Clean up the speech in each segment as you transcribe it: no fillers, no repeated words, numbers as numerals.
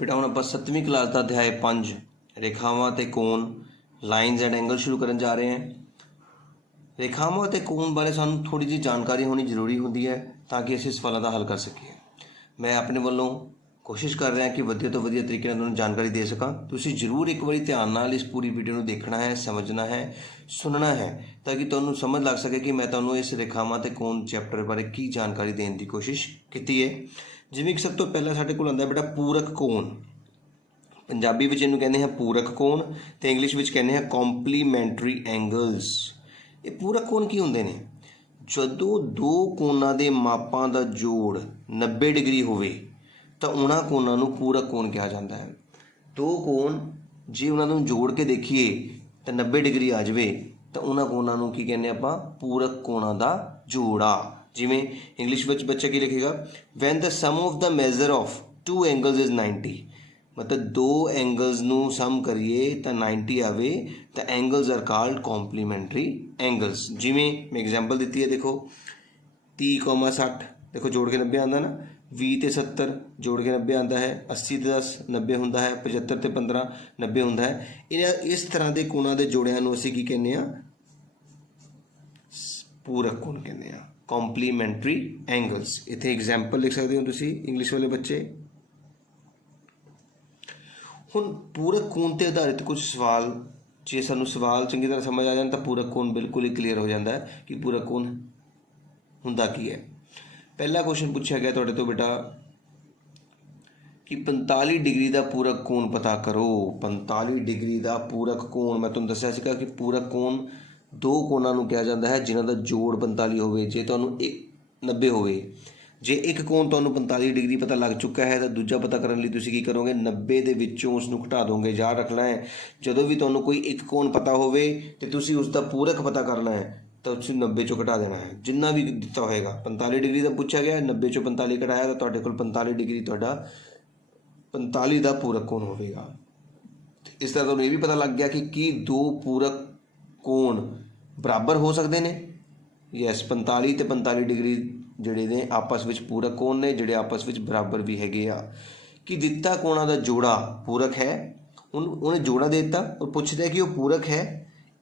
बेटा हुण आपां 7वीं क्लास का अध्याय 5 रेखावां ते कोण लाइनस एंड एंगल शुरू करन जा रहे हैं। रेखावां ते कोण बारे सानूं थोड़ी जी जानकारी होनी जरूरी होंदी है ताकि असीं सवालों का हल कर सकीए। मैं अपने वालों कोशिश कर रहा कि वधिया तो वधिया तरीके नाल तुहानूं जानकारी दे सकां। तुसीं जरूर एक बारी ध्यान नाल इस पूरी वीडियो नूं देखना है, समझना है, सुनना है ताकि तुहानूं समझ लग सके कि मैं तुहानूं इस रेखावां ते कोण चैप्टर बारे की जानकारी देने की कोशिश की है। जिवें कि सब तो पहला साडे कोल आंदा बेटा पूरक कोण। पंजाबी विच इहनूं कहंदे हैं पूरक कोण ते इंग्लिश विच कहंदे हैं कॉम्पलीमेंटरी एंगल्स। ये पूरक कोण की हुंदे ने? जदों दो कोणां दे मापां दा जोड़ 90 डिग्री होवे तो उन्हां कोणां नूं पूरक कोण कहा जाता है। दो कोण जे उन्हां नूं जोड़ के देखिए तो 90 डिग्री आ जाए तो उन्हां कोणां नूं की कहने आपां पूरक कोणां दा जोड़ा। जिवें इंग्लिश विच बच्चा की लिखेगा, when the sum of the measure of two angles is 90, मतलब दो एंगल्स नूं सम करिए तो 90 आवे तो angles are called complementary angles. जिवें मैं एग्जाम्पल दी है, देखो 30,60 देखो जोड़ के 90 आंदा ना, 20 ते 70 जोड़ के 90 आंदा है, 80 ते 10 90 हुंदा है, 75 ते 15 90 हुंदा है। इस तरह के कोणां दे जोड़ियां नूं असीं की कहने आ? पूरक कोण कहने आ, कॉम्पलीमेंटरी एंगल्स। इत्थे एग्जाम्पल लिख सकते हो तुसीं इंग्लिश वाले बच्चे। हुण पूरक कोण ते आधारित कुछ सवाल, जे सानूं सवाल चंगी तरह समझ आ जाए तो पूरक कोण बिल्कुल ही क्लीयर हो जाता है कि पूरक कोण हुंदा की है। पहला क्वेश्चन पूछा गया तुहाडे तो बेटा कि 45 डिग्री का पूरक कोण पता करो। 45 डिग्री का पूरक कोण मैं तुहानूं दस्सिया सीगा कि पूरक कोण दो कोणां नूं कहा जाता है जिन्हां दा जोड़ 45 होवे। जे तुहानूं 90 होवे, जे एक कोण तुहानूं 45 डिग्री पता लग चुका है तो दूजा पता करने लई तुसीं की करोगे, 90 दे विच्चों उसनूं घटा दोगे। याद रखना है जदों भी तुहानूं कोई एक कोण पता होवे ते तुसीं उसका पूरक पता करना है तो उस 90 चों घटा देना है, जिन्ना भी दिता होएगा। 45 डिग्री का पूछा गया, 90 चों 45 घटाया तो तुहाडे कोल 45 डिग्री तुहाडा 45 का पूरक कोण होवेगा। इस तरह तुहानूं ये भी पता लग गया कि दो पूरक कोण बराबर हो सकते हैं। यस, 45 ते 45 डिग्री जिहड़े ने आपस में पूरक कोण ने, जिहड़े आपस में बराबर भी हैगे आ। कि दिता कोणां दा जोड़ा पूरक है, उन्हें जोड़ा दे दिता और पूछता है कि वो पूरक है।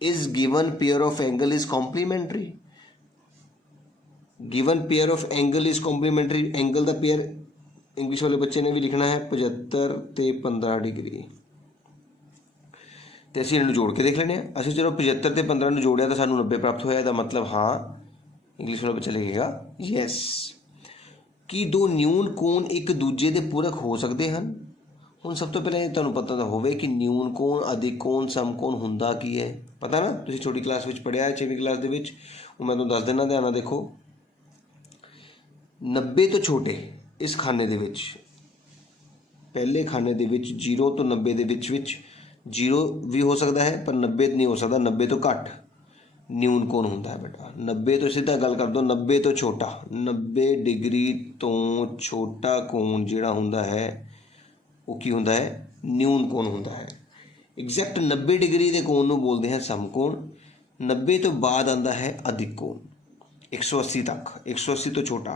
Is given pair of angle is complementary. Given pair of angle is complementary. Angle का पेयर इंग्लिश वाले बच्चे ने भी लिखना है 75 ते 15 डिग्री। तो असीं इन्हूं जोड़ के देख लेने। असीं चलो 75 ते 15 नूं जोड़िया तो सानूं 90 प्राप्त होया। इसदा मतलब हाँ, इंग्लिश वाला बच्चा लिखेगा यस। कि दो न्यून कोण एक दूजे के पूरक हो सकते हैं। हुण सब तो पहले तुहानूं पता तो होवे कि न्यून कोण, अधिक कोण, समकोण हुंदा की है। पता ना, तुसीं छोटी क्लास में पढ़िया है 6वीं क्लास दे विच। मैं तुहानूं दस देना, ध्यान नाल देखो। 90 तो छोटे इस खाने दे विच, पहले खाने दे विच 0 तो 90 दे विच 0 भी हो सकता है पर 90 नहीं हो सकता। 90 तो घट न्यून कोण हुंदा है बेटा। 90 तो सीधा गल कर दो, 90 तो छोटा, 90 डिग्री तो छोटा कोण जिहड़ा हुंदा है वो की हुंदा है? न्यून कोण हुंदा है। एग्जैक्ट 90 डिग्री के कोण नूं बोलते हैं समकोण। 90 तो बाद आंदा है अधिक कोण, 180 तक। 180 तो छोटा,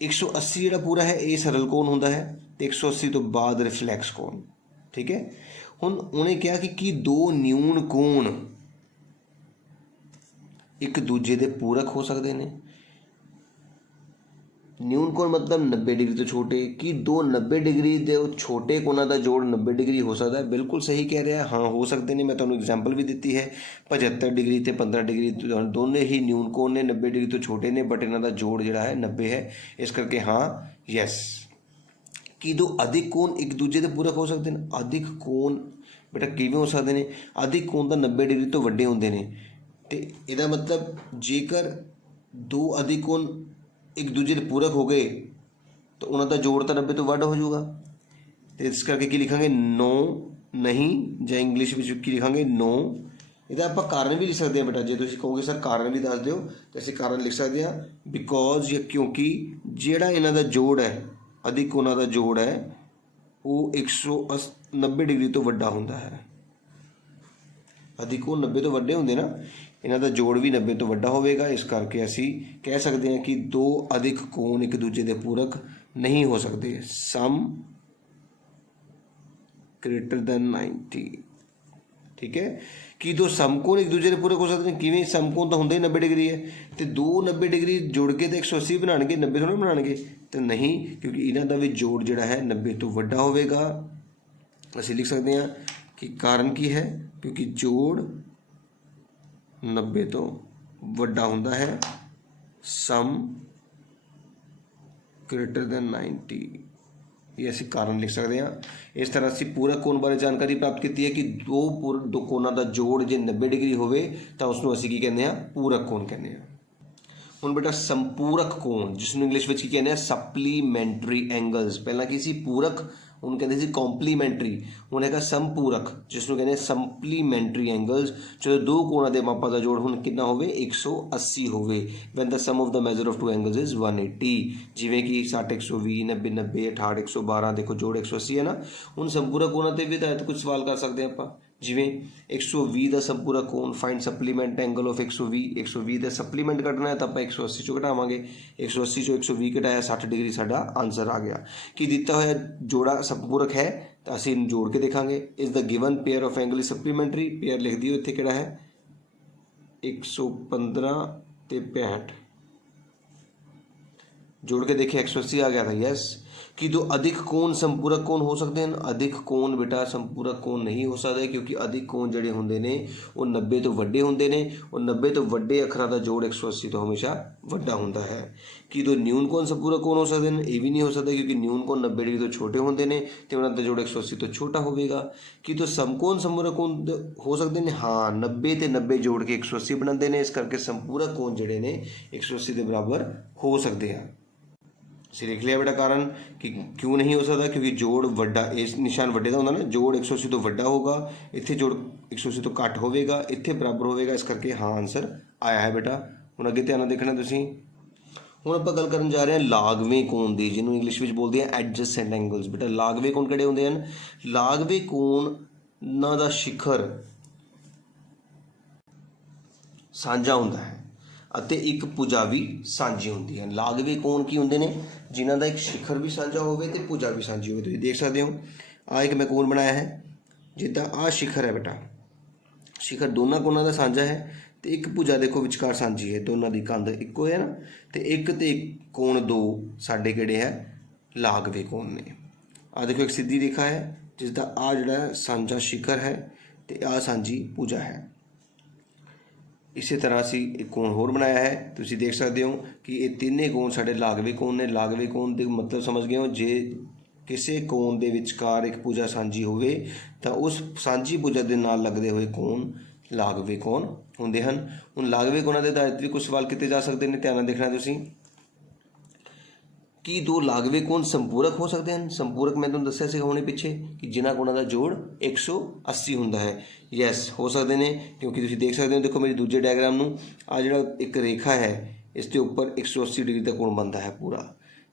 180 जिहड़ा पूरा है ये सरल कोण हुंदा है तो 180 तो बाद रिफ्लैक्स कोण। ठीक है। हुण उन्हें कहा कि दो न्यून कोण एक दूजे के पूरक हो सकते हैं। न्यून कोण मतलब 90 डिग्री तो छोटे। कि दो 90 डिग्री के छोटे कोणां का जोड़ 90 डिग्री हो सकता है। बिल्कुल सही कह रहा है, हाँ हो सकते हैं। मैं तुहानूं एग्जाम्पल भी दी है 75 डिग्री ते 15 डिग्री दोनों ही न्यून कोण ने, 90 डिग्री तो छोटे ने बट इन्हां दा जोड़ जिहड़ा है 90 है। इस करके हाँ यस। कि दो अधिक कोण एक दूजे के पूरक हो सकते हैं। अधिक कोण बेटा किवें हो सकते हैं? अधिक कोण तो 90 डिग्री तो वड्डे होंदे ने ते इहदा मतलब जेकर दो अधिक कोण एक दूजे के पूरक हो गए तो उन्हों का जोड़ तो 90 तो वध हो जाऊगा। तो इस करके की लिखांगे? नो नहीं, या इंग्लिश में की लिखांगे नो। इहदा आपां कारण भी लिख सकते हैं बेटा। जे तुसीं कहोगे सर कारण भी दस दिओ तो असीं कारण लिख सकते हैं बिकॉज या क्योंकि जिहड़ा इन्हां दा जोड़ है, अधिक कोणां दा जोड़ है वो 190 डिग्री तो वड्डा हुंदा है। अधिक कोण 90 तो वड्डे होंदे ना, इन्हां दा जोड़ भी 90 तो वड्डा होवेगा। इस करके असी कह सकते हैं कि दो अधिक कोण एक दूजे के पूरक नहीं हो सकते। सम greater than 90। ठीक है कि दो समकोण एक दूसरे पूरक हो सकते हैं किवें समकोण तो होंगे ही 90 डिग्री है तो दो 90 डिग्री जोड़ के तो 180 बनाएंगे 90 थोड़ा बनाएंगे तो नहीं क्योंकि इन्हों का भी जोड़ जोड़ा है 90 तो वड्डा होगा। असीं लिख सकते हैं कि कारण की है क्योंकि जोड़ 90 तो वड्डा होंदा है सम ग्रेटर दैन 90 ये असीं कारण लिख सकते हैं। इस तरह असीं पूरक कोण बारे जानकारी प्राप्त की है कि दो कोणों का जोड़ जे 90 डिग्री होवे तो उसनूं असीं की कहते हैं पूरक कोण कहते हैं। हुण बेटा संपूरक कोण जिसनूं इंग्लिश में की कहते हैं सप्लीमेंटरी एंगल्स पहला की सी पूरक उन्होंने कहते सी कॉम्पलीमेंटरी हुण हैगा संपूरक जिसनूं कहते हैं सप्लीमेंटरी एंगल्स जो दो कोणों के मापां का जोड़ हुण कितना होवे 180 होवे when the sum of the measure of two angles is 180 जिवें कि 60 120 90 90 68 112 देखो जोड़ 180 है ना। हुण संपूरक कोणां ते भी कुछ सवाल कर सकते हैं आपां जिवें 120 का संपूरक कोण फाइंड सप्लीमेंट एंगल ऑफ 120 का सप्लीमेंट कटना है तो आप 180 चो घटावांगे 180 चो 120 घटाया 60 डिग्री साडा आंसर आ गया कि दिता होया जोड़ा संपूरक है तो असीं जोड़ के देखांगे is the given pair of angle is supplementary pair लिख दिओ इत्थे किहड़ा है 115 ते 65 जोड़ के देखे 180 आ गया था यस कि दो अधिक कोण संपूरक कोण हो सकते हैं अधिक कोण बेटा संपूरक कोण नहीं हो सकते क्योंकि अधिक कोण जड़े होंगे ने वो 90 तो वड्डे होंगे ने और 90 तो वड्डे अखरां दा जोड़ 180 तो हमेशा वड्डा होंदा है कि दो न्यून कोण संपूरक कोण हो सकते हैं ये भी नहीं हो सकता क्योंकि न्यून कोण 90 डिग्री तो छोटे होंगे ने तो उन्हां दा जोड़ 180 तो छोटा होगा कि तो समकोण संपूरक कोण हो सकते हैं हाँ 90 ते 90 जोड़ के 180 बनाते हैं इस करके संपूरक कोण जड़े ने 180 के बराबर हो सकते हैं। लिख लिया बेटा कारण कि क्यों नहीं हो सकता क्योंकि जोड़ वड्डा इस निशान वड्डे का होंदा ना जोड़ 180 तो वड्डा होगा इत्थे जोड़ 180 तो घट होगा इत्थे बराबर होगा इस करके हाँ आंसर आया है बेटा। हुण अगे ध्यान देखना तुसीं हुण आपां गल करन जा रहे हैं लागवें कोण दी जिन्हों इंग्लिश में बोलते हैं एडजसेंट एंगल्स। बेटा लागवें कोण किहड़े हुंदे हन लागवें कोणां दा शिखर साझा हुंदा है ਅਤੇ एक भुजा भी साझी होंदी है। लागवे कोण की होंदे ने जिन्हां दा एक शिखर भी साझा होवे ते भुजा भी साझी होवे। तुसीं देख सकते हो आ एक मैं कोण बनाया है जिद्दां आ शिखर है बेटा शिखर दोनों कोणां दा साझा है तो एक भुजा देखो विचकार साझी है दोनों की कंध इक्को है ना तो एक ते कोण दो साडे किहड़े है लागवे कोण ने। आ देखो एक सीधी रेखा है जिसका आ जिहड़ा साझा शिखर है तो आ साझी भुजा है। इस तरह असी एक कोण होर बनाया है तुसीं देख सकते हो कि ये तीने कोण साडे लागवे कोण ने। लागवे कोण दे मतलब समझ गए हो जे किसी कोण दे विचकार एक भुजा साझी होवे तो उस साझी भुजा दे नाल लगदे होए कोण लागवे कोण हुंदे हन। हुण लागवे कोणां दे आधारित भी कुछ सवाल किए जा सकते हैं ध्यान देखना तुसीं कि दो लागवे कोण संपूरक हो सकते हैं। संपूरक मैं तुहानूं दस्सिया सी हुणे पिछे कि जिन्हां कोणां दा जोड़ 180 हुंदा है यस हो सकते हैं क्योंकि तुसीं देख सकते हो देखो मेरी दूजे डायग्राम नूं आ जिहड़ा एक रेखा है इसके ऊपर 180 डिग्री का कोण बनता है पूरा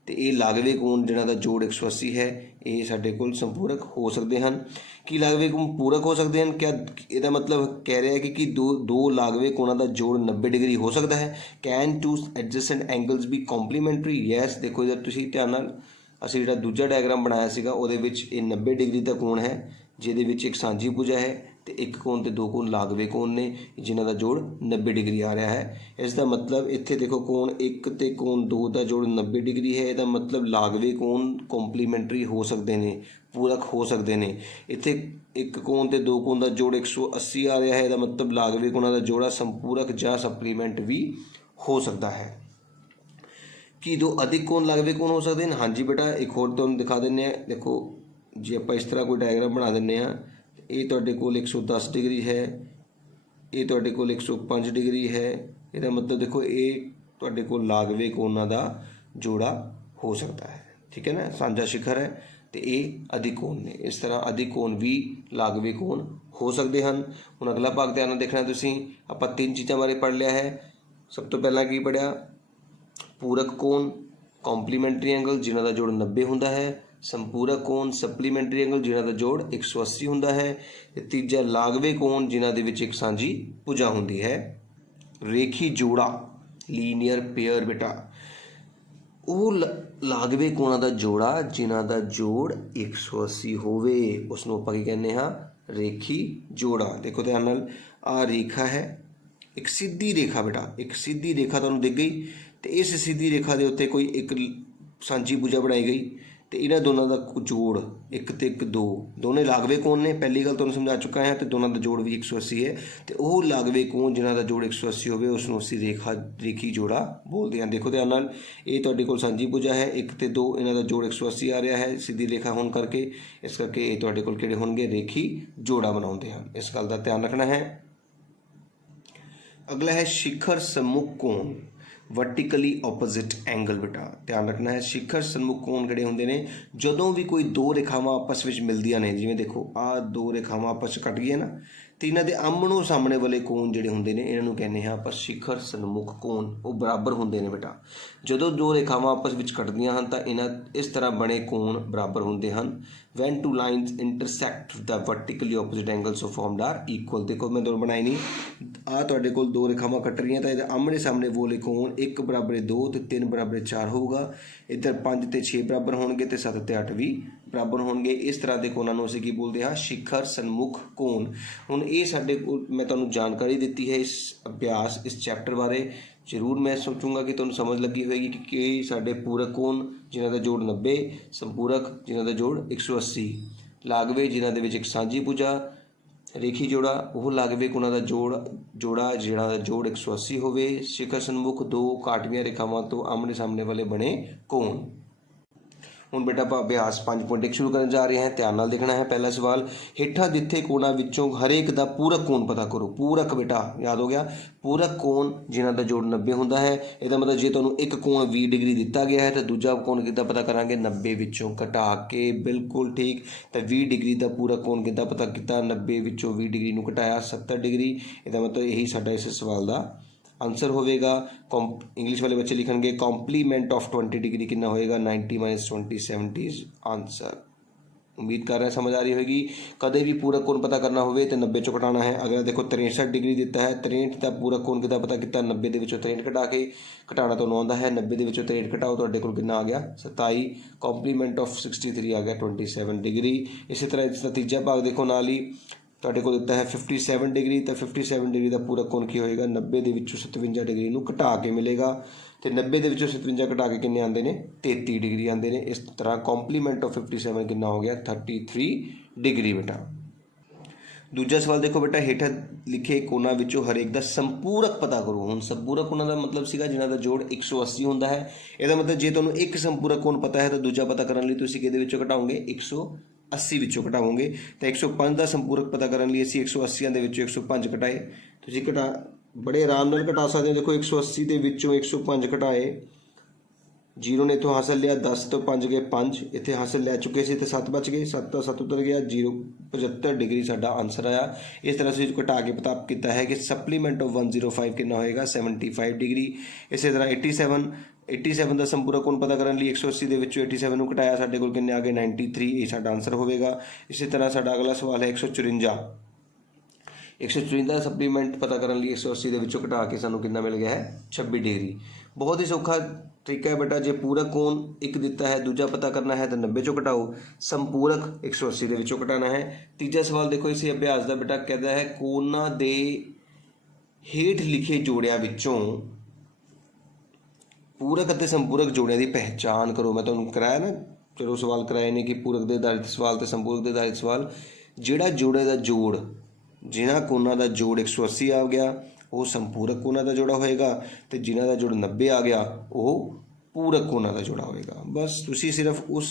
तो ये लागवे कोण जिन्हां दा जोड़ 180 है ये साडे कोल संपूरक हो सकते हैं। कि लागवे कोण पूरक हो सकते हैं क्या इसका मतलब कह रहा है कि दो लागवे कोणां दा जोड़ 90 डिग्री हो सकता है। कैन टू एडजसेंट एंगल्स भी कॉम्पलीमेंटरी यस देखो इधर तुसीं ध्यान नाल असीं जिहड़ा दूजा डायग्राम बनाया सीगा उहदे विच ये 90 डिग्री का कोण है जिहदे विच एक साझी भुजा है तो एक कोण ते दो कोण लागवे कोण ने जिन्हां दा जोड़ 90 डिग्री आ रहा है। इसका मतलब इत्थे देखो कोण एक ते कोण दो का जोड़ 90 डिग्री है इसका मतलब लागवे कोण कॉम्पलीमेंटरी हो सकते हैं पूरक हो सकते हैं। इत्थे एक कोण ते दो कोण का जोड़ 180 आ रहा है इसका मतलब लागवे कोणां दा जोड़ा संपूरक या सप्लीमेंट भी हो सकता है। कि दो अधिक कोण लागवे कोण हो सकते हैं हाँ जी बेटा एक होर तुहानूं दिखा दिंदे आ देखो जे आपां इस तरह कोई डायग्राम बना दिंदे आ ये तुहाडे कोल 110 डिग्री है ये तुहाडे कोल 105 डिग्री है इसका मतलब देखो ये तुहाडे कोल लागवे कोणां दा जोड़ा हो सकता है ठीक है ना साझा शिखर है तो ये अधिक कोण ने। इस तरह अधिक कोण भी लागवे कोण हो सकते हैं। हुण अगला भाग ध्यान देखना तुसीं आपां तीन चीज़ां बारे पढ़ लिया है। सब तो पहला की पढ़िया पूरक कोण कॉम्पलीमेंटरी एंगल जिन्हां दा जोड़ 90 हुंदा है। संपूरक कोण सप्लीमेंटरी एंगल जिन्हां दा जोड़ 180 हुंदा है। तीजा लागवे कोण जिन्हां दे विच एक साझी भुजा हुंदी है। रेखी जोड़ा लीनियर पेयर बेटा ਉਹ ਲਾਗਵੇਂ ਕੋਣਾਂ ਦਾ ਜੋੜਾ ਜਿਨ੍ਹਾਂ ਦਾ ਜੋੜ 180 ਹੋਵੇ ਉਸ ਨੂੰ ਆਪਾਂ ਕੀ ਕਹਿੰਦੇ ਹਾਂ, ਰੇਖੀ ਜੋੜਾ। ਦੇਖੋ ਧਿਆਨ ਨਾਲ, ਆਹ ਰੇਖਾ ਹੈ, ਇੱਕ ਸਿੱਧੀ ਰੇਖਾ ਬੇਟਾ, ਇੱਕ ਸਿੱਧੀ ਰੇਖਾ ਤੁਹਾਨੂੰ ਦਿਖ ਗਈ, ਤੇ ਇਸ ਸਿੱਧੀ ਰੇਖਾ ਦੇ ਉੱਤੇ ਕੋਈ ਇੱਕ ਸਾਂਝੀ ਭੁਜਾ ਬਣਾਈ ਗਈ, ਤੇ ਇਹਨਾਂ ਦੋਨਾਂ ਦਾ ਜੋੜ 1 ਤੇ 1 2, ਦੋਨੇ ਲਾਗਵੇਂ ਕੋਣ ਨੇ। ਪਹਿਲੀ ਗੱਲ ਤੁਹਾਨੂੰ ਸਮਝਾ ਚੁੱਕਾ ਹੈ, ਤੇ ਦੋਨਾਂ ਦਾ ਜੋੜ ਵੀ 180 ਹੈ, ਤੇ ਉਹ ਲਾਗਵੇਂ ਕੋਣ ਜਿਨ੍ਹਾਂ ਦਾ ਜੋੜ 180 ਹੋਵੇ ਉਸ ਨੂੰ ਅਸੀਂ ਰੇਖੀ ਜੋੜਾ ਬੋਲਦੇ ਹਾਂ। ਦੇਖੋ ਧਿਆਨ ਨਾਲ, ਇਹ ਤੁਹਾਡੇ ਕੋਲ ਸਾਂਝੀ ਭੁਜਾ ਹੈ 1 ਤੇ 2, ਇਹਨਾਂ ਦਾ ਜੋੜ 180 ਆ ਰਿਹਾ ਹੈ ਸਿੱਧੀ ਰੇਖਾ ਹੋਣ ਕਰਕੇ, ਇਸ ਕਰਕੇ ਇਹ ਤੁਹਾਡੇ ਕੋਲ ਕਿਹੜੇ ਹੋਣਗੇ, ਰੇਖੀ ਜੋੜਾ ਬਣਾਉਂਦੇ ਹਨ। ਇਸ ਗੱਲ ਦਾ ਧਿਆਨ ਰੱਖਣਾ ਹੈ। ਅਗਲਾ ਹੈ शिखर सम्मुख कोण, वर्टिकली ऑपोजिट एंगल। बेटा ध्यान रखना है, शिखर सम्मुख कोण किहड़े हुंदे ने, जदों भी कोई दो रेखावां आपस ਵਿੱਚ ਮਿਲਦੀਆਂ ਨੇ, ਜਿਵੇਂ ਦੇਖੋ ਆਹ ਦੋ ਰੇਖਾਵਾਂ ਆਪਸ 'ਚ ਕੱਟ ਗਈਆਂ ਨਾ, ਤੇ ਇਹਨਾਂ ਦੇ ਆਮਣੋ ਸਾਹਮਣੇ ਵਾਲੇ ਕੋਣ ਜਿਹੜੇ ਹੁੰਦੇ ਨੇ ਇਹਨਾਂ ਨੂੰ ਕਹਿੰਦੇ ਹਾਂ ਆਪਾਂ शिखर सम्मुख कोण, ਉਹ ਬਰਾਬਰ ਹੁੰਦੇ ਨੇ ਬੇਟਾ। ਜਦੋਂ ਦੋ ਰੇਖਾਵਾਂ ਆਪਸ ਵਿੱਚ ਕੱਟਦੀਆਂ ਹਨ ਤਾਂ ਇਹਨਾਂ ਇਸ ਤਰ੍ਹਾਂ ਬਣੇ ਕੋਣ ਬਰਾਬਰ ਹੁੰਦੇ ਹਨ। when two lines intersect the vertically opposite angles so formed are equal। देखो मैं दोनों बनाई नहीं, आ ਤੁਹਾਡੇ ਕੋਲ ਦੋ ਰੇਖਾਵਾਂ ਕੱਟ ਰਹੀਆਂ ਤਾਂ ਇਹਦੇ ਆਮਣੇ ਸਾਹਮਣੇ ਵਾਲੇ ਕੋਣ 1 ਬਰਾਬਰ 2 ਤੇ 3 ਬਰਾਬਰ 4 ਹੋਊਗਾ। ਇੱਧਰ 5 ਤੇ 6 ਬਰਾਬਰ ਹੋਣਗੇ ਤੇ 7 ਤੇ 8 ਵੀ ਬਰਾਬਰ ਹੋਣਗੇ। ਇਸ ਤਰ੍ਹਾਂ ਦੇ ਕੋਣਾਂ ਨੂੰ ਅਸੀਂ ਕੀ ਬੋਲਦੇ ਹਾਂ, शिखर सम्मुख कोण। ਹੁਣ ਇਹ ਸਾਡੇ ਕੋਲ ਮੈਂ ਤੁਹਾਨੂੰ ਜਾਣਕਾਰੀ ਦਿੱਤੀ ਹੈ ਇਸ ਅਭਿਆਸ, ਇਸ ਚੈप्टर ਬਾਰੇ। ਜ਼ਰੂਰ ਮੈਂ ਸੋਚੂੰਗਾ ਕਿ ਤੁਹਾਨੂੰ ਸਮਝ ਲੱਗੀ ਹੋਏਗੀ ਕਿ ਸਾਡੇ ਪੂਰਕ ਕੋਣ ਜਿਨ੍ਹਾਂ ਦਾ ਜੋੜ 90, ਸੰਪੂਰਕ ਜਿਨ੍ਹਾਂ ਦਾ ਜੋੜ 180, ਲਾਗਵੇਂ ਜਿਨ੍ਹਾਂ ਦੇ ਵਿੱਚ ਇੱਕ ਸਾਂਝੀ ਭੁਜਾ, ਰੇਖੀ ਜੋੜਾ, ਉਹ ਲਾਗਵੇਂ ਕੋਣਾਂ ਦਾ ਜੋੜਾ ਜਿਹਨਾਂ ਦਾ ਜੋੜ 180 ਹੋਵੇ। शिखर सम्मुख ਦੋ ਕਾਟਵੀਆਂ ਰੇਖਾਵਾਂ ਤੋਂ ਆਮਣੇ ਸਾਹਮਣੇ ਵਾਲੇ ਬਣੇ ਕੋਣ। ਹੁਣ ਬੇਟਾ ਆਪਾਂ ਅਭਿਆਸ 5.1 ਸ਼ੁਰੂ ਕਰਨ ਜਾ ਰਹੇ ਹਾਂ। ਧਿਆਨ ਨਾਲ ਦੇਖਣਾ ਹੈ। ਪਹਿਲਾ ਸਵਾਲ, ਹੇਠਾਂ ਦਿੱਤੇ ਕੋਣਾਂ ਵਿੱਚੋਂ ਹਰੇਕ ਦਾ ਪੂਰਕ ਕੋਣ ਪਤਾ ਕਰੋ। ਪੂਰਕ ਬੇਟਾ ਯਾਦ ਹੋ ਗਿਆ, ਪੂਰਕ ਕੋਣ ਜਿਨ੍ਹਾਂ ਦਾ ਜੋੜ 90 ਹੁੰਦਾ ਹੈ। ਇਹਦਾ ਮਤਲਬ ਜੇ ਤੁਹਾਨੂੰ ਇੱਕ ਕੋਣ 20 ਡਿਗਰੀ ਦਿੱਤਾ ਗਿਆ ਹੈ ਤਾਂ ਦੂਜਾ ਕੋਣ ਕਿੱਦਾਂ ਪਤਾ ਕਰਾਂਗੇ, 90 ਵਿੱਚੋਂ ਘਟਾ ਕੇ। ਬਿਲਕੁਲ ਠੀਕ। ਤਾਂ 20 ਡਿਗਰੀ ਦਾ ਪੂਰਕ ਕੋਣ ਕਿੱਦਾਂ ਪਤਾ ਕੀਤਾ, 90 ਵਿੱਚੋਂ 20 ਡਿਗਰੀ ਨੂੰ ਘਟਾਇਆ 70 ਡਿਗਰੀ। ਇਹਦਾ ਮਤਲਬ ਇਹੀ ਸਾਡਾ ਇਸ ਸਵਾਲ ਦਾ आंसर होगा। इंग्लिश वाले बच्चे लिखेंगे कॉम्प्लीमेंट ऑफ 20 डिग्री कितना होएगा, 90 - 20 70 आंसर। उम्मीद कर रहे हैं समझ आ रही होगी। कदे भी पूरक कोण पता करना हो तो 90 चों घटाना है। अगर देखो 63 डिग्री दिता है, 63 का पूरक कोण कितना पता किया, 90 के 63 घटा के घटाना तो 9 आता है, 90 के 63 घटाओ तो को कितना आ गया 27। कॉम्प्लीमेंट ऑफ 63 आ गया 27 डिग्री। इसी तरह इसका तीजा भाग देखो नाल ही ਤੁਹਾਡੇ ਕੋਲ ਦਿੱਤਾ ਹੈ 57 ਡਿਗਰੀ, ਤਾਂ 57 ਡਿਗਰੀ ਦਾ ਪੂਰਾ ਕੋਣ ਕੀ ਹੋਏਗਾ, 90 ਦੇ ਵਿੱਚੋਂ 57 ਡਿਗਰੀ ਨੂੰ ਘਟਾ ਕੇ ਮਿਲੇਗਾ। ਤੇ 90 ਦੇ ਵਿੱਚੋਂ 57 ਘਟਾ ਕੇ ਕਿੰਨੇ ਆਉਂਦੇ ਨੇ, 33 ਡਿਗਰੀ ਆਉਂਦੇ ਨੇ। ਇਸ ਤਰ੍ਹਾਂ ਕੰਪਲੀਮੈਂਟ ਆਫ 57 ਕਿੰਨਾ ਹੋ ਗਿਆ, 33 ਡਿਗਰੀ ਬੇਟਾ। ਦੂਜਾ ਸਵਾਲ ਦੇਖੋ ਬੇਟਾ, ਹੇਠਾਂ ਲਿਖੇ ਕੋਣਾਂ ਵਿੱਚੋਂ ਹਰੇਕ ਦਾ ਸੰਪੂਰਕ ਪਤਾ ਕਰੋ। ਹੁਣ ਸੰਪੂਰਕ ਕੋਣਾਂ ਦਾ ਮਤਲਬ ਸੀਗਾ ਜਿਨ੍ਹਾਂ ਦਾ ਜੋੜ 180 ਹੁੰਦਾ ਹੈ। ਇਹਦਾ ਮਤਲਬ ਜੇ ਤੁਹਾਨੂੰ ਇੱਕ ਸੰਪੂਰਕ ਕੋਣ ਪਤਾ ਹੈ ਤਾਂ ਦੂਜਾ ਪਤਾ ਕਰਨ ਲਈ ਤੁਸੀਂ ਕਿਹਦੇ ਵਿੱਚੋਂ ਘਟਾਓਗੇ, 180 ਵਿੱਚੋਂ ਘਟਾਓਗੇ। ਤਾਂ 105 ਦਾ ਸੰਪੂਰਕ ਪਤਾ ਕਰਨ ਲਈ ਅਸੀਂ 180 ਦੇ ਵਿੱਚੋਂ 105 ਘਟਾਏ। ਤੁਸੀਂ ਬੜੇ ਆਰਾਮ ਨਾਲ ਘਟਾ ਸਕਦੇ ਹੋ। ਦੇਖੋ 180 ਦੇ ਵਿੱਚੋਂ 105 ਘਟਾਏ, जीरो ने इतों हासिल लिया, 10 तो 5 गए 5, इतने हासिल लै चुके थे तो 7 बच गए, 7 तो 7 उतर गया, 75 डिग्री साडा आंसर आया। इस तरह से घटा के पता किया है कि सप्लीमेंट ऑफ 105 कितना होएगा, 75 डिग्री। इस तरह 87 का संपूरक कोण पता करने 180 के 87 को घटाया, साडे कोल किन्ने आ गए 93, ये साडा आंसर होगा। इसी तरह साडा अगला सवाल है 154 का सप्लीमेंट पता करने लिए 180 के घटा के सानू कितना मिल गया है, 26 डिग्री। बहुत ही सौखा तरीका है बेटा। जे पूरक कोण एक दिता है, दूजा पता करना है तो 90 चो घटाओ, संपूरक 180 के विचों घटाना है। तीजा सवाल देखो इस अभ्यास का बेटा कहता है कोणां दे हेठ लिखे जोड़ियां विचों पूरक अते संपूरक जोड़ियां की पहचान करो। मैं तुहानूं कराया ना, चलो सवाल कराए ने कि पूरक के आधारित सवाल तो संपूरक के आधारित सवाल। जिहड़ा जोड़े का जोड़, जिन्हां कोणां दा जोड़ 180 आ गया वो संपूरक कोणां दा जोड़ा होएगा, तो जिन्हां दा जोड़ 90 आ गया वो पूरक कोणां दा जोड़ा होएगा। बस तुसी सिर्फ उस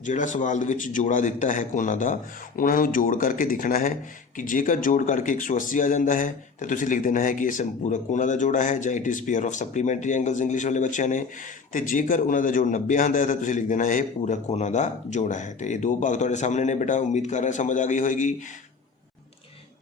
जिहड़ा सवाल दे विच जोड़ा दिता है कोणां दा, उन्हां नूं जोड़ करके दिखना है कि जेकर जोड़ करके 180 आ जाता है तो तुसी लिख देना है कि ये संपूरक कोणां दा जोड़ा है, जां it is pair of supplementary angles English वाले बच्चों ने। तो जेकर उन्हां दा जोड़ 90 आंदा है तो तुसी लिख देना है ये पूरक कोणां दा जोड़ा है। तो ये दो भाग तुहाडे सामने ने बेटा, उम्मीद कर रहे समझ आ गई होएगी।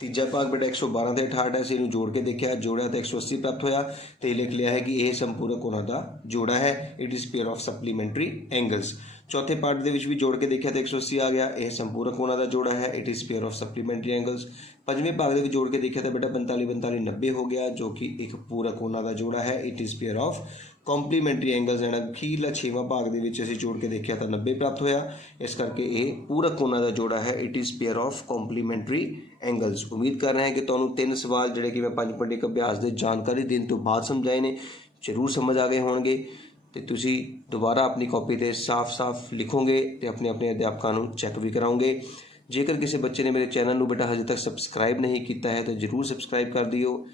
तीजा भाग बेटा 112 से 68 है, इसे जोड़ के देखा, जोड़ा तो 180 प्राप्त होया, तो लिख लिया है कि यह संपूरक कोणां दा जोड़ा है, it is pair of supplementary angles. चौथे पार्ट के भी जोड़ के देखा तो 180 आ गया, यह संपूरक कोणां दा जोड़ा है, it is pair of supplementary angles. पंजवें भाग के जोड़ के देखा तो बेटा 45 90 हो गया, जो कि एक पूरक कोणां दा जोड़ा है, it is pair of complimentary angle ਜਿਹੜਾ ਅਖੀਰਲਾ 6ਵਾਂ ਭਾਗ ਦੇ ਵਿੱਚ ਅਸੀਂ ਜੋੜ ਕੇ ਦੇਖਿਆ ਤਾਂ 90 ਪ੍ਰਾਪਤ ਹੋਇਆ। ਇਸ ਕਰਕੇ ਇਹ ਪੂਰਾ ਕੋਣਾਂ ਦਾ ਜੋੜਾ ਹੈ। It is pair of complementary angles. ਉਮੀਦ ਕਰ ਰਹੇ ਹਾਂ ਕਿ ਤੁਹਾਨੂੰ 3 ਸਵਾਲ ਜਿਹੜੇ ਕਿ ਮੈਂ 5 ਪੜ੍ਹੇ ਅਭਿਆਸ ਦੇ ਜਾਣਕਾਰੀ ਦੇਣ ਤੋਂ ਬਾਅਦ ਸਮਝਾਏ ਨੇ ਜ਼ਰੂਰ ਸਮਝ ਆ ਗਏ ਹੋਣਗੇ ਤੇ ਤੁਸੀਂ ਦੁਬਾਰਾ ਆਪਣੀ ਕਾਪੀ ਤੇ ਸਾਫ਼-ਸਾਫ਼ ਲਿਖੋਗੇ ਤੇ ਆਪਣੇ ਅਧਿਆਪਕਾਂ ਨੂੰ ਚੈੱਕ ਵੀ ਕਰਾਓਗੇ। ਜੇਕਰ ਕਿਸੇ ਬੱਚੇ ਨੇ ਮੇਰੇ ਚੈਨਲ ਨੂੰ ਬੇਟਾ ਹਜੇ ਤੱਕ ਸਬਸਕ੍ਰਾਈਬ ਨਹੀਂ ਕੀਤਾ ਹੈ ਤਾਂ ਜ਼ਰੂਰ ਸਬਸਕ੍ਰਾਈਬ ਕਰ ਦਿਓ।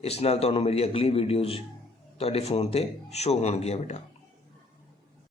ਇਸ ਨਾਲ ਤੁਹਾਨੂੰ ਮੇਰੀ ਅਗਲੀ ਵੀਡੀਓਜ਼ ਤੁਹਾਡੇ फ़ोन ਤੇ ਸ਼ੋ ਹੋਣਗੀਆਂ ਬੇਟਾ।